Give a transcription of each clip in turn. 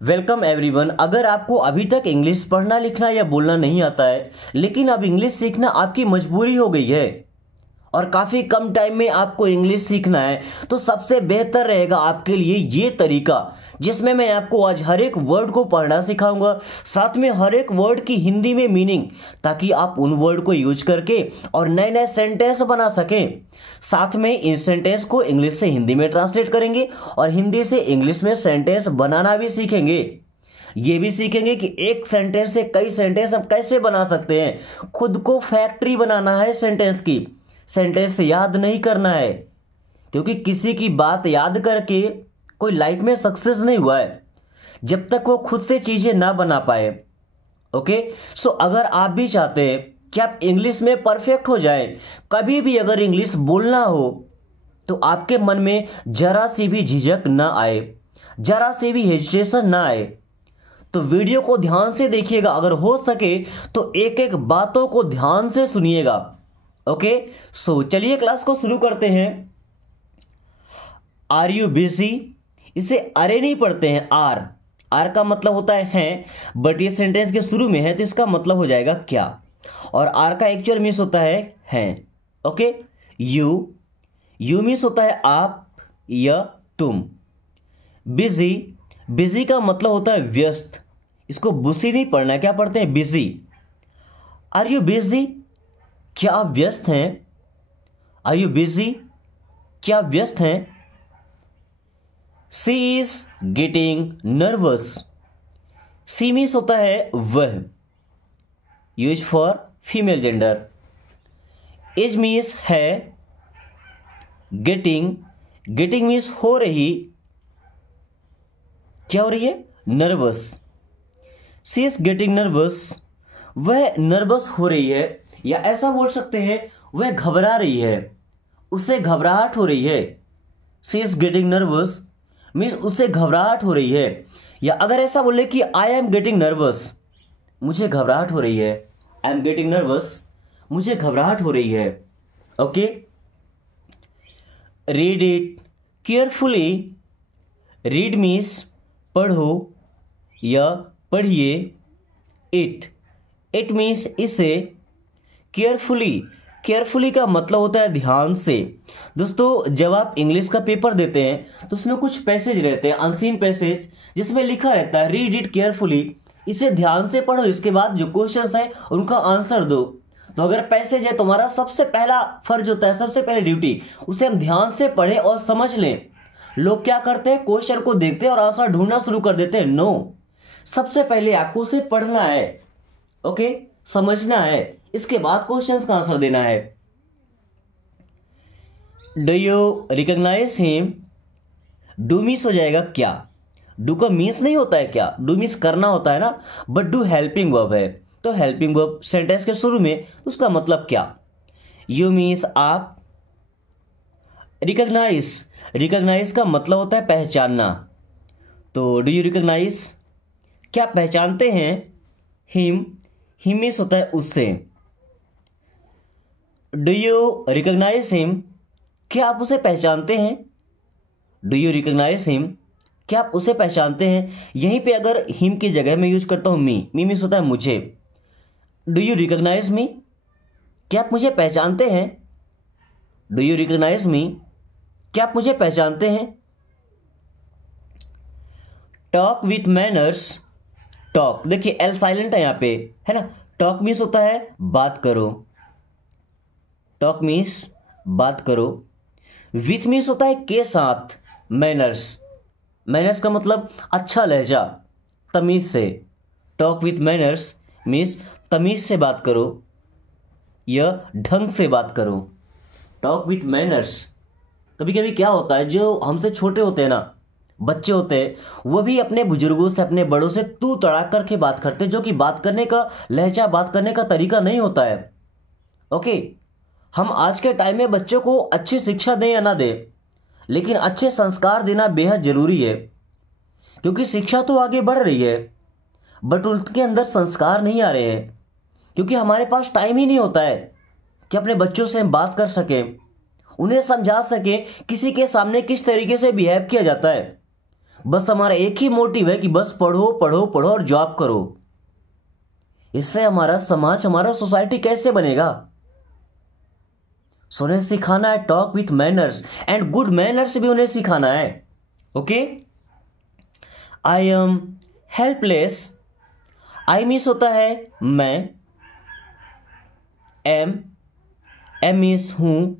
Welcome everyone. अगर आपको अभी तक इंग्लिश पढ़ना लिखना या बोलना नहीं आता है, लेकिन अब इंग्लिश सीखना आपकी मजबूरी हो गई है और काफ़ी कम टाइम में आपको इंग्लिश सीखना है, तो सबसे बेहतर रहेगा आपके लिए ये तरीका, जिसमें मैं आपको आज हर एक वर्ड को पढ़ना सिखाऊंगा, साथ में हर एक वर्ड की हिंदी में मीनिंग, ताकि आप उन वर्ड को यूज करके और नए नए सेंटेंस बना सकें। साथ में इन सेंटेंस को इंग्लिश से हिंदी में ट्रांसलेट करेंगे और हिंदी से इंग्लिश में सेंटेंस बनाना भी सीखेंगे। ये भी सीखेंगे कि एक सेंटेंस से कई सेंटेंस हम कैसे बना सकते हैं। खुद को फैक्ट्री बनाना है सेंटेंस की, सेंटेंस याद नहीं करना है, क्योंकि किसी की बात याद करके कोई लाइफ में सक्सेस नहीं हुआ है जब तक वो खुद से चीजें ना बना पाए। ओके, सो अगर आप भी चाहते हैं कि आप इंग्लिश में परफेक्ट हो जाए, कभी भी अगर इंग्लिश बोलना हो तो आपके मन में जरा सी भी झिझक ना आए, जरा सी भी हेजिटेशन ना आए, तो वीडियो को ध्यान से देखिएगा। अगर हो सके तो एक एक बातों को ध्यान से सुनिएगा। ओके, सो चलिए क्लास को शुरू करते हैं। आर यू बिजी, इसे अरे नहीं पढ़ते हैं, आर। आर का मतलब होता है, बट ये सेंटेंस के शुरू में है तो इसका मतलब हो जाएगा क्या, और आर का एक्चुअल मीन्स होता है। ओके, यू, यू मीन्स होता है आप या तुम। बिजी, बिजी का मतलब होता है व्यस्त, इसको बुसी नहीं पढ़ना है, क्या पढ़ते हैं, बिजी। आर यू बिजी, क्या आप व्यस्त हैं। आर यू बिजी, क्या आप व्यस्त हैं। She is getting nervous, she means होता है वह, use for female gender. Is means है, गेटिंग, गेटिंग मीन्स हो रही, क्या हो रही है, nervous. She is getting nervous, वह नर्वस हो रही है, या ऐसा बोल सकते हैं वह घबरा रही है, उसे घबराहट हो रही है। सी इज गेटिंग नर्वस मीन्स उसे घबराहट हो रही है। या अगर ऐसा बोले कि आई एम गेटिंग नर्वस, मुझे घबराहट हो रही है, आई एम गेटिंग नर्वस, मुझे घबराहट हो रही है। Okay, read it carefully, read means पढ़ो या पढ़िए। इट, इट मीन्स इसे। केयरफुली, केयरफुली का मतलब होता है ध्यान से। दोस्तों, जब आप इंग्लिश का पेपर देते हैं तो उसमें कुछ पैसेज रहते हैं, अनसीन पैसेज, जिसमें लिखा रहता है रीड इट केयरफुली, इसे ध्यान से पढ़ो, इसके बाद जो क्वेश्चंस है उनका आंसर दो। तो अगर पैसेज है, तुम्हारा सबसे पहला फर्ज होता है, सबसे पहले ड्यूटी, उसे हम ध्यान से पढ़ें और समझ लें। लोग क्या करते हैं, क्वेश्चन को देखते हैं और आंसर ढूंढना शुरू कर देते हैं। नो, सबसे पहले आपको उसे पढ़ना है, ओके, समझना है, इसके बाद क्वेश्चंस का आंसर देना है। Do you recognise him, do means हो जाएगा क्या। डू का मीन्स नहीं होता है क्या, डू मीन्स करना होता है ना, बट डू हेल्पिंग वर्ब है, तो हेल्पिंग वर्ब सेंटेंस के शुरू में, उसका मतलब क्या। यू मीन्स आप। रिकॉग्नाइज, रिकॉग्नाइज का मतलब होता है पहचानना, तो डू यू रिकॉग्नाइज, क्या पहचानते हैं। हिम, हिम मीन्स होता है उससे। डू यू रिकॉग्नाइज हिम, क्या आप उसे पहचानते हैं। डू यू रिकॉग्नाइज हिम, क्या आप उसे पहचानते हैं। यहीं पे अगर हिम की जगह मैं यूज करता हूं मी, मी मीन्स होता है मुझे। डू यू रिकॉग्नाइज मी, क्या आप मुझे पहचानते हैं। डू यू रिकॉग्नाइज मी, क्या आप मुझे पहचानते हैं। टॉक विथ मैनर्स, टॉक, देखिए एल साइलेंट है यहां पे, है ना। टॉक मीन्स होता है बात करो, टॉक मीन्स बात करो। विथ मीन्स होता है के साथ। मैनर्स, मैनर्स का मतलब अच्छा लहजा, तमीज से। टॉक विथ मैनर्स मीन्स तमीज से बात करो या ढंग से बात करो। Talk with manners. कभी कभी क्या होता है, जो हमसे छोटे होते हैं ना, बच्चे होते हैं, वो भी अपने बुजुर्गों से, अपने बड़ों से तू तड़ाक करके बात करते हैं, जो कि बात करने का लहजा, बात करने का तरीका नहीं होता है। ओके, हम आज के टाइम में बच्चों को अच्छी शिक्षा दें या ना दें, लेकिन अच्छे संस्कार देना बेहद जरूरी है, क्योंकि शिक्षा तो आगे बढ़ रही है बट उनके अंदर संस्कार नहीं आ रहे हैं, क्योंकि हमारे पास टाइम ही नहीं होता है कि अपने बच्चों से हम बात कर सकें, उन्हें समझा सकें किसी के सामने किस तरीके से बिहेव किया जाता है। बस हमारा एक ही मोटिव है कि बस पढ़ो पढ़ो पढ़ो और जॉब करो। इससे हमारा समाज, हमारा सोसाइटी कैसे बनेगा? सो उन्हें सिखाना है talk with manners, and good manners भी उन्हें सिखाना है। Okay, I am helpless. I means होता है मैं, एम मीन्स हूं,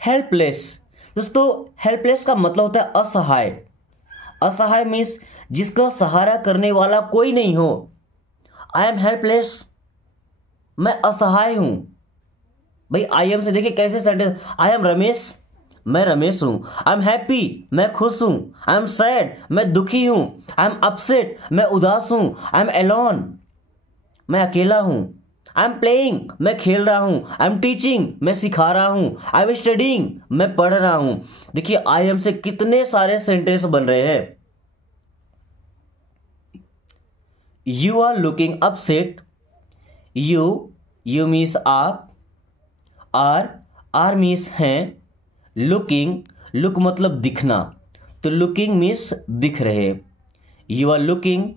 हेल्पलेस। दोस्तों हेल्पलेस का मतलब होता है असहाय। असहाय मीन्स जिसका सहारा करने वाला कोई नहीं हो। आई एम हेल्पलेस, मैं असहाय हूं। भाई आई एम से देखिए कैसे सेंटेंस, आई एम रमेश, मैं रमेश हूं। आई एम हैप्पी, मैं खुश हूं। आई एम सैड, मैं दुखी हूं। आई एम अपसेट, मैं उदास हूं। आई एम एलोन, मैं अकेला हूं। आई एम प्लेइंग, मैं खेल रहा हूं। आई एम टीचिंग, मैं सिखा रहा हूं। आई एम स्टडीइंग, मैं पढ़ रहा हूं। देखिए आई एम से कितने सारे सेंटेंस बन रहे हैं। You are looking upset. You means आप, आर मीन्स हैं, लुकिंग, लुक मतलब दिखना, तो लुकिंग मीन्स दिख रहे। यू आर लुकिंग,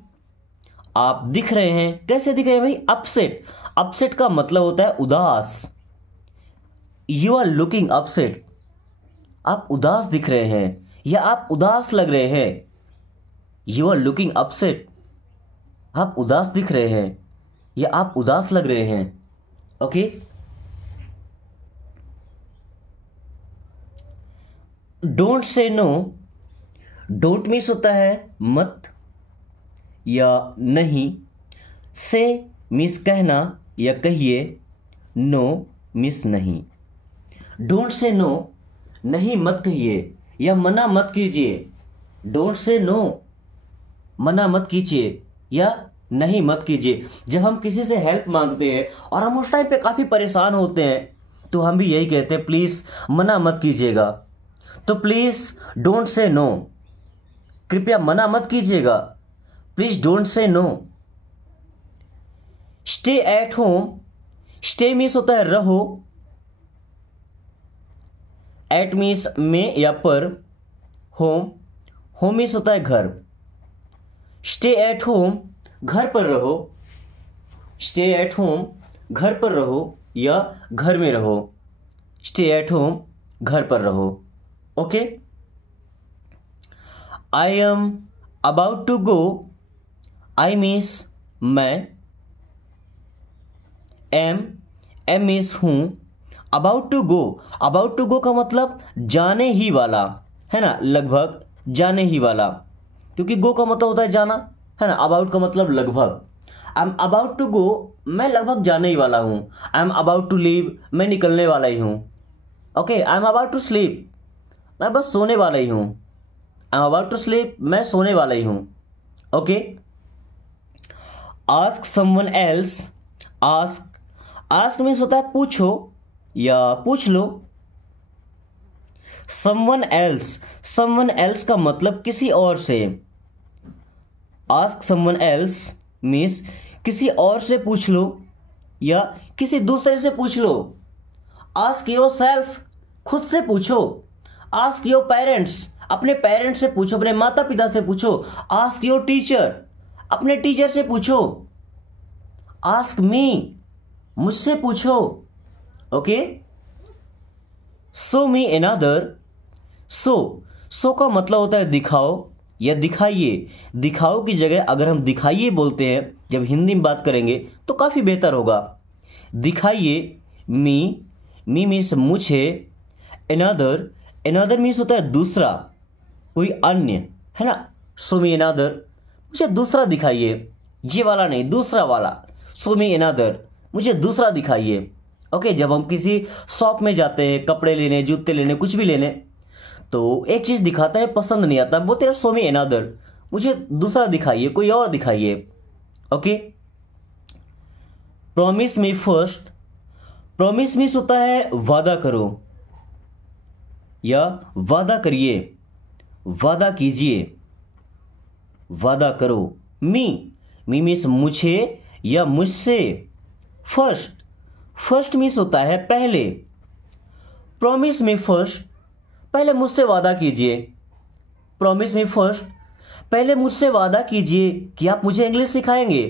आप दिख रहे हैं। कैसे दिख रहे हैं भाई? अपसेट। अपसेट का मतलब होता है उदास। यू आर लुकिंग अपसेट, आप उदास दिख रहे हैं या आप उदास लग रहे हैं। यू आर लुकिंग अपसेट, आप उदास दिख रहे हैं या आप उदास लग रहे हैं। Okay, don't say no. Don't means होता है मत या नहीं। से मीन्स कहना या कहिए। नो मीन्स नहीं। डोंट से नो, नहीं मत कहिए या मना मत कीजिए। डोंट से नो, मना मत कीजिए या नहीं मत कीजिए। जब हम किसी से हेल्प मांगते हैं और हम उस टाइम पे काफी परेशान होते हैं तो हम भी यही कहते हैं, प्लीज मना मत कीजिएगा। तो प्लीज डोंट से नो, कृपया मना मत कीजिएगा। Please don't say no. Stay at home. Stay means होता है रहो। एट मीन्स में या पर। होम मीन्स होता है घर। स्टे एट होम, घर पर रहो। स्टे एट होम, घर पर रहो या घर में रहो। स्टे एट होम, घर पर रहो। Okay, I am about to go. I means मैं, एम मीन्स हूं। About to go, about to go का मतलब जाने ही वाला है ना, लगभग जाने ही वाला, क्योंकि गो का मतलब होता है जाना है ना। अबाउट का मतलब लगभग। I am about to go, मैं लगभग जाने ही वाला हूं। I am about to leave, मैं निकलने वाला ही हूं। Okay, I am about to sleep, मैं बस सोने वाला ही हूं। I am about to sleep, मैं सोने वाला ही हूं। Okay, ask someone else. Ask means होता है पूछो या पूछ लो। समवन एल्स का मतलब किसी और से। आस्क समवन एल्स मीन्स किसी और से पूछ लो या किसी दूसरे से पूछ लो। आस्क योरसेल्फ, खुद से पूछो। आस्क योर पेरेंट्स, अपने पेरेंट्स से पूछो, अपने माता पिता से पूछो। आस्क योर टीचर, अपने टीचर से पूछो। आस्क मी, मुझसे पूछो। Okay, show me another. Show का मतलब होता है दिखाओ या दिखाइए। दिखाओ की जगह अगर हम दिखाइए बोलते हैं जब हिंदी में बात करेंगे तो काफी बेहतर होगा। दिखाइए। मी मीन्स मुझे। अनदर मीन्स होता है दूसरा, कोई अन्य है ना। शो मी अनदर, मुझे दूसरा दिखाइए। ये वाला नहीं, दूसरा वाला। शो मी अनदर, मुझे दूसरा दिखाइए। ओके, जब हम किसी शॉप में जाते हैं कपड़े लेने, जूते लेने, कुछ भी लेने, तो एक चीज दिखाता है, पसंद नहीं आता, वो तेरा शो मी अनदर, मुझे दूसरा दिखाइए, कोई और दिखाइए। Okay, promise me first. Promise means होता है वादा करो या वादा करिए, वादा कीजिए, वादा करो। मी मीन्स मुझे या मुझसे। फर्स्ट मीन्स होता है पहले। प्रॉमिस मी फर्स्ट, पहले मुझसे वादा कीजिए। प्रॉमिस मी फर्स्ट, पहले मुझसे वादा कीजिए कि आप मुझे इंग्लिश सिखाएंगे।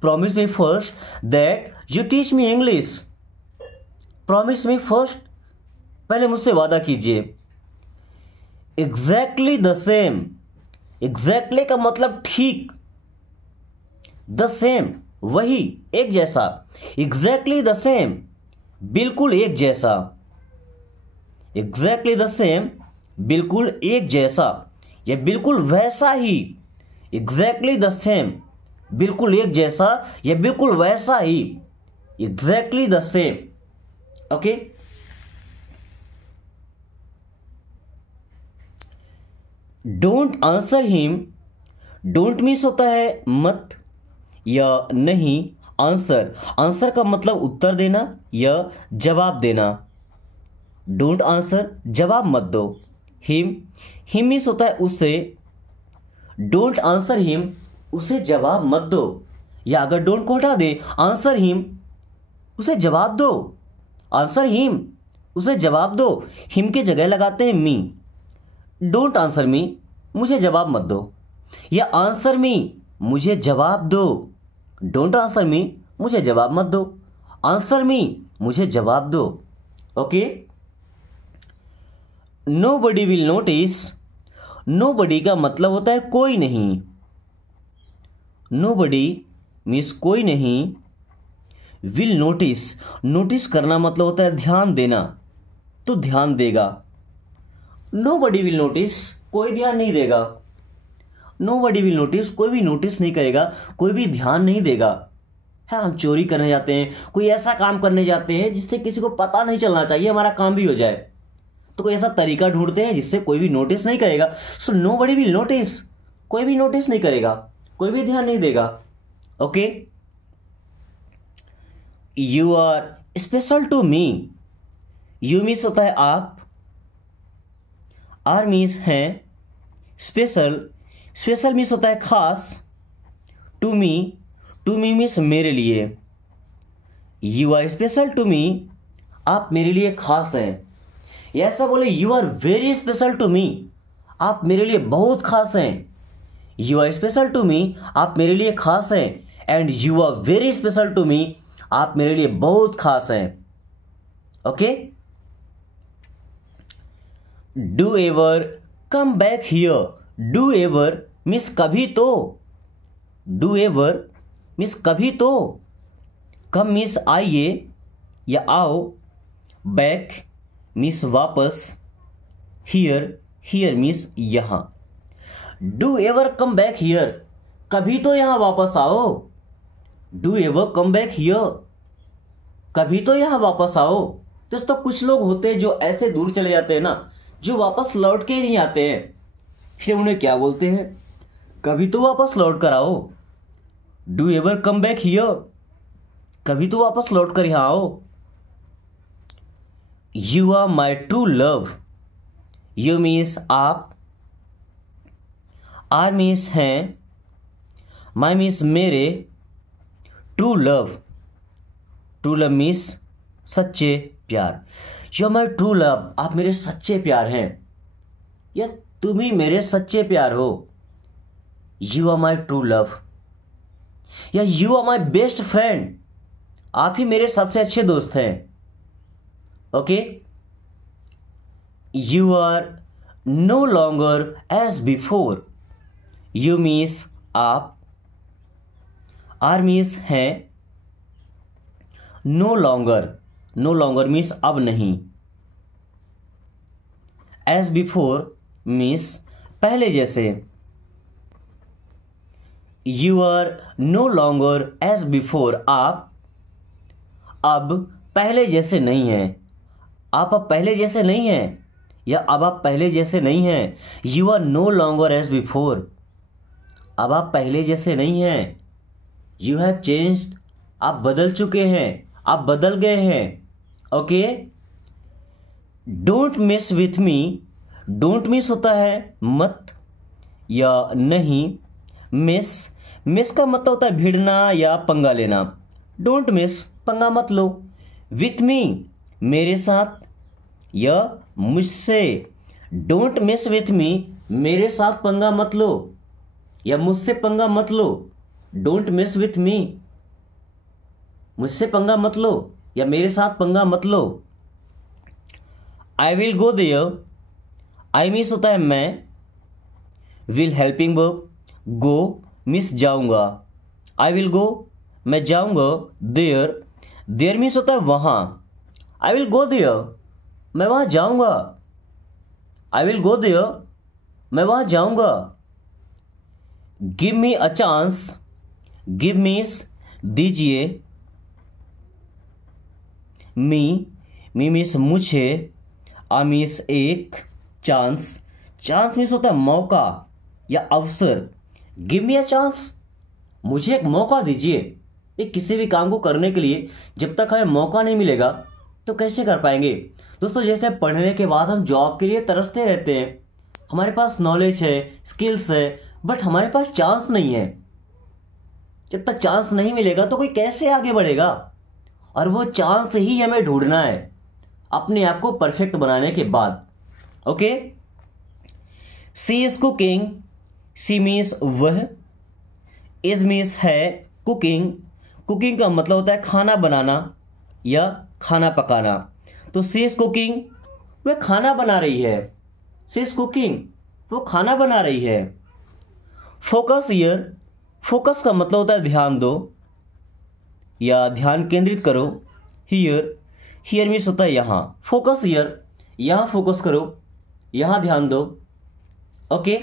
Promise me first that you teach me English. Promise me first, पहले मुझसे वादा कीजिए। एग्जैक्टली द सेम, एग्जैक्टली का मतलब ठीक, द सेम वही, एक जैसा। एग्जैक्टली द सेम, बिल्कुल एक जैसा। एग्जैक्टली द सेम, बिल्कुल एक जैसा या बिल्कुल वैसा ही। एग्जैक्टली द सेम, बिल्कुल एक जैसा या बिल्कुल वैसा ही। Exactly the same. Okay, don't answer him. Don't means होता है मत या नहीं। आंसर, आंसर का मतलब उत्तर देना या जवाब देना। डोंट आंसर, जवाब मत दो। हिम, हिम मीन्स होता है उसे। डोंट आंसर हिम, उसे जवाब मत दो। या अगर डोंट को हटा दे, आंसर हिम, उसे जवाब दो। आंसर हिम, उसे जवाब दो। हिम के जगह लगाते हैं मी। डोंट आंसर मी, मुझे जवाब मत दो। या आंसर मी, मुझे जवाब दो। डोंट आंसर मी, मुझे जवाब मत दो। आंसर मी, मुझे जवाब दो। Okay, nobody will notice. Nobody का मतलब होता है कोई नहीं। नोबडी मीन्स कोई नहीं। विल नोटिस, नोटिस करना मतलब होता है ध्यान देना, तो ध्यान देगा। नोबडी विल नोटिस, कोई ध्यान नहीं देगा। नोबडी विल नोटिस, कोई भी नोटिस नहीं करेगा, कोई भी ध्यान नहीं देगा। है, हम चोरी करने जाते हैं, कोई ऐसा काम करने जाते हैं जिससे किसी को पता नहीं चलना चाहिए, हमारा काम भी हो जाए, तो कोई ऐसा तरीका ढूंढते हैं जिससे कोई भी नोटिस नहीं करेगा। सो नोबडी विल नोटिस, कोई भी नोटिस नहीं करेगा, कोई भी ध्यान नहीं देगा। Okay, you are special to me. You means होता है आप। आर मीन्स है स्पेशल। स्पेशल मीन्स होता है खास। To me, to me means मेरे लिए। You are special to me, आप मेरे लिए खास हैं। ऐसा बोले you are very special to me, आप मेरे लिए बहुत खास हैं। You are special to me, आप मेरे लिए खास हैं। And you are very special to me, आप मेरे लिए बहुत खास हैं। Okay, do ever come back here. Do ever means कभी तो। डू एवर मीन्स कभी तो। कम मीन्स आइए या आओ। बैक मीन्स वापस। हियर, हियर मीन्स यहां। Do ever come back here, कभी तो यहां वापस आओ। Do ever come back here, कभी तो यहां वापस आओ। दोस्तों, कुछ लोग होते हैं जो ऐसे दूर चले जाते हैं ना, जो वापस लौट के ही नहीं आते हैं। फिर उन्हें क्या बोलते हैं? कभी तो वापस लौट कर आओ। Do ever come back here, कभी तो वापस लौट कर यहां आओ। You are my true love. You means आप। आर मीन्स हैं। माई मीन्स मेरे। True love, true love means सच्चे प्यार। You are my true love, आप मेरे सच्चे प्यार हैं, या तुम ही मेरे सच्चे प्यार हो। You are my true love, या you are my best friend, आप ही मेरे सबसे अच्छे दोस्त हैं। Okay, you are no longer as before. You means आप। आर मीन्स हैं। No longer, no longer means अब नहीं। एज बिफोर मीन्स पहले जैसे। You are no longer as before, आप अब पहले जैसे नहीं हैं। आप अब पहले जैसे नहीं हैं, या अब आप पहले जैसे नहीं हैं। You are no longer as before, अब आप पहले जैसे नहीं हैं। यू हैव चेंज्ड, आप बदल चुके हैं, आप बदल गए हैं। Okay, don't mess with me. Don't miss होता है मत या नहीं। मिस, मिस का मतलब होता है भिड़ना या पंगा लेना। डोंट मिस, पंगा मत लो। विथ मी, मेरे साथ या मुझसे। डोंट मिस विथ मी, मेरे साथ पंगा मत लो। या मुझसे पंगा मत लो, डोंट मिस विथ मी। मुझसे पंगा मत लो या मेरे साथ पंगा मत लो। I will go there, I means होता है मैं, will helping verb, go means जाऊंगा, आई विल गो मैं जाऊंगा, देयर, देयर मीन्स होता है वहां, आई विल गो देयर मैं वहां जाऊंगा, आई विल गो देयर मैं वहां जाऊंगा। Give me a chance, give means दीजिए, मी मीन्स मुझे, आ मीन्स एक, चांस, चांस मीन्स होता है मौका या अवसर। गिव मी अ चांस, मुझे एक मौका दीजिए। ये किसी भी काम को करने के लिए जब तक हमें मौका नहीं मिलेगा तो कैसे कर पाएंगे। दोस्तों जैसे पढ़ने के बाद हम जॉब के लिए तरसते रहते हैं, हमारे पास नॉलेज है, स्किल्स है, बट हमारे पास चांस नहीं है। जब तक चांस नहीं मिलेगा तो कोई कैसे आगे बढ़ेगा। और वो चांस ही हमें ढूंढना है अपने आप को परफेक्ट बनाने के बाद। Okay, she is cooking, she means वह, इज मीन्स है, कुकिंग, कुकिंग का मतलब होता है खाना बनाना या खाना पकाना। तो सी इज कुकिंग, वह खाना बना रही है, सी इज कुकिंग वो खाना बना रही है। फोकस हियर, फोकस का मतलब होता है ध्यान दो या ध्यान केंद्रित करो। हियर, हियर मीन्स होता है यहाँ, फोकस हियर यहाँ फोकस करो, यहाँ ध्यान दो। ओके,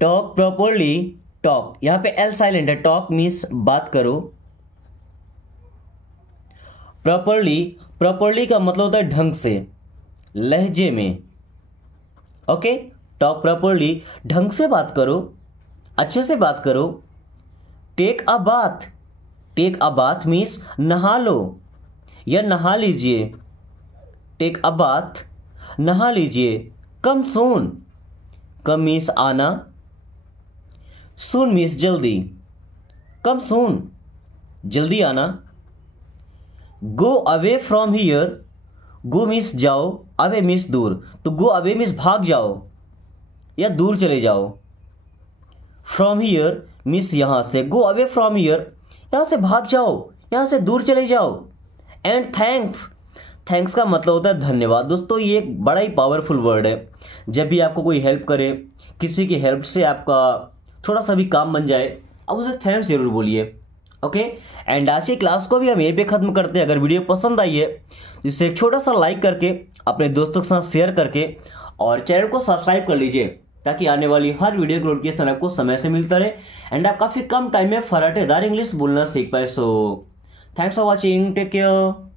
टॉक प्रॉपरली, टॉक यहाँ पे एल साइलेंट है, टॉक मीन्स बात करो। प्रॉपरली, प्रॉपरली का मतलब होता है ढंग से, लहजे में। ओके, टॉक प्रॉपरली ढंग से बात करो, अच्छे से बात करो। Take a bath, take a bath means नहा लो या नहा लीजिए। टेक अ बाथ नहा लीजिए। कम सून, कम मीन्स आना, सून मीन्स जल्दी, कम सून जल्दी आना। Go away from here, go means जाओ, अवे मीन्स दूर, तो गो अवे मीन्स भाग जाओ या दूर चले जाओ। फ्रॉम हियर मीन्स यहां से, गो अवे फ्रॉम हियर यहां से भाग जाओ, यहां से दूर चले जाओ। एंड थैंक्स, थैंक्स का मतलब होता है धन्यवाद। दोस्तों ये एक बड़ा ही पावरफुल वर्ड है। जब भी आपको कोई हेल्प करे, किसी की हेल्प से आपका थोड़ा सा भी काम बन जाए, आप उसे थैंक्स जरूर बोलिए। ओके, एंड आज की क्लास को भी हम यहीं पे खत्म करते हैं। अगर वीडियो पसंद आई है तो इसे एक छोटा सा लाइक करके अपने दोस्तों के साथ शेयर करके और चैनल को सब्सक्राइब कर लीजिए, ताकि आने वाली हर वीडियो की नोटिफिकेशन आपको समय से मिलता रहे एंड आप काफी कम टाइम में फराटेदार इंग्लिश बोलना सीख पाए। So thanks for watching, take care.